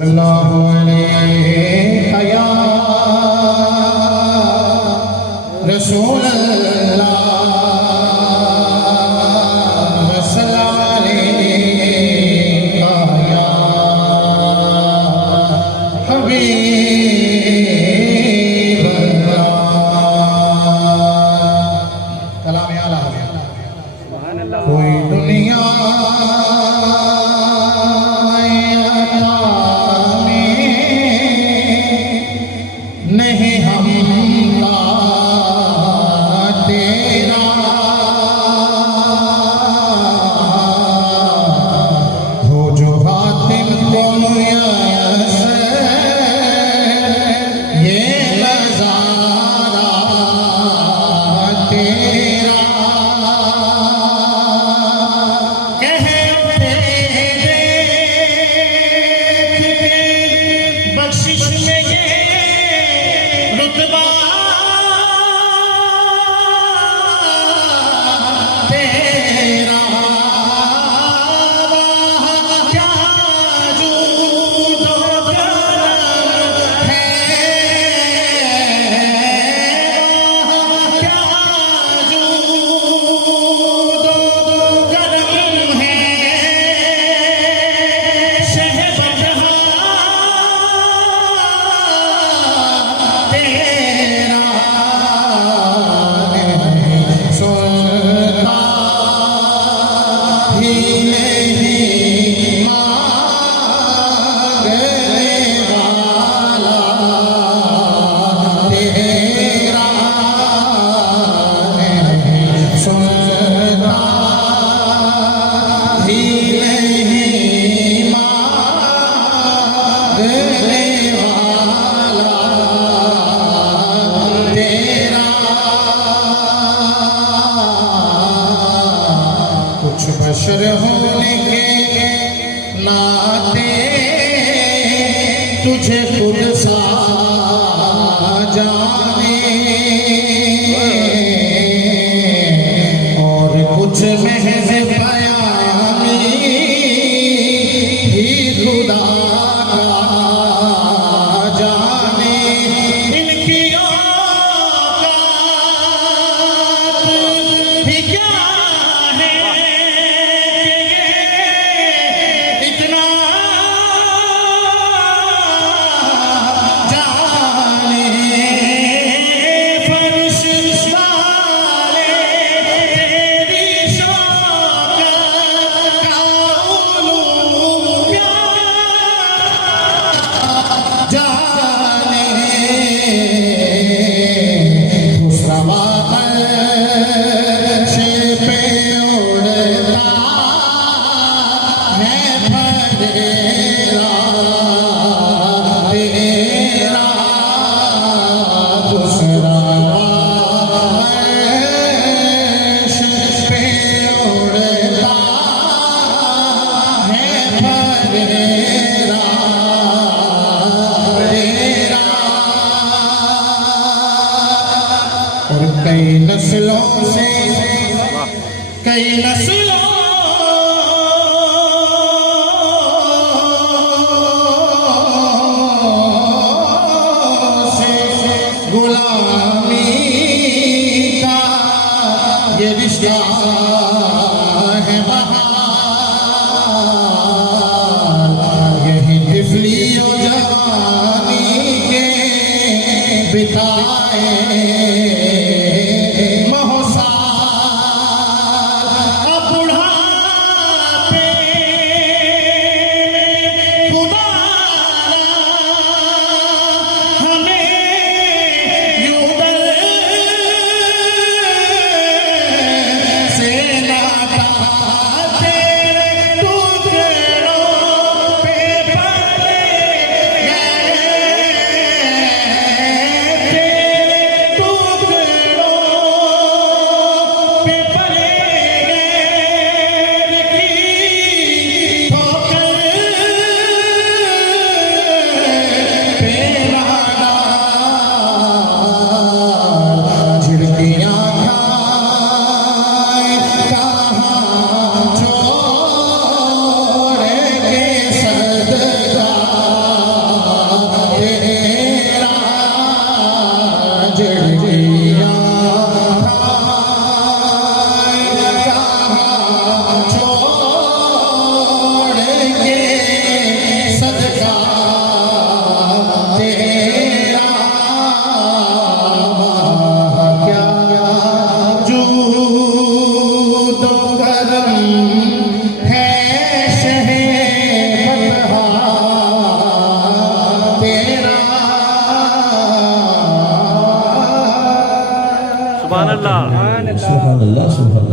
अल्लाहु अलैहि या रसूल अल्लाह वसल्लम अलैका या हबीब अल्लाह। कलाम आला सुभान अल्लाह। कोई दुनिया नहीं हमका तेरा हो जो हातिम को मुयस्सर ये नज़ारा तेरा कहे बख्शिश में ये रुतबा तेरा क्या जूदो करम है, क्या जूदो करम है। शहबदहा तेरा सुनता ही नहीं मांगने वाला तेरा सुनता ही नहीं मांगने वाला तेरा। कुछ बशर होने के नाते तुझे खुद सा जाने और कुछ महज बयानी ही खुदा का जाने। इनकी औकात भी क्या है कि ये इतना जाने। फर्श वाले तेरी शौकत का उलूम क्या जाने। खुसरवा अर्श पे उड़ता है फरेरा तेरा। खुसरवा अर्श पे उड़ता है फरेरा तेरा। और कई नस्लों से कई नस्लों से गुलामी का ये रिश्ता है बहाल। यही तिफली और जवानी के बिताए महोसाल। अब बुढ़ापे में खुदा हमें यूं दर से लाता। तेरे टुकड़ों पे पड़े गए, तेरे टुकड़ों सुभान अल्लाह सुभान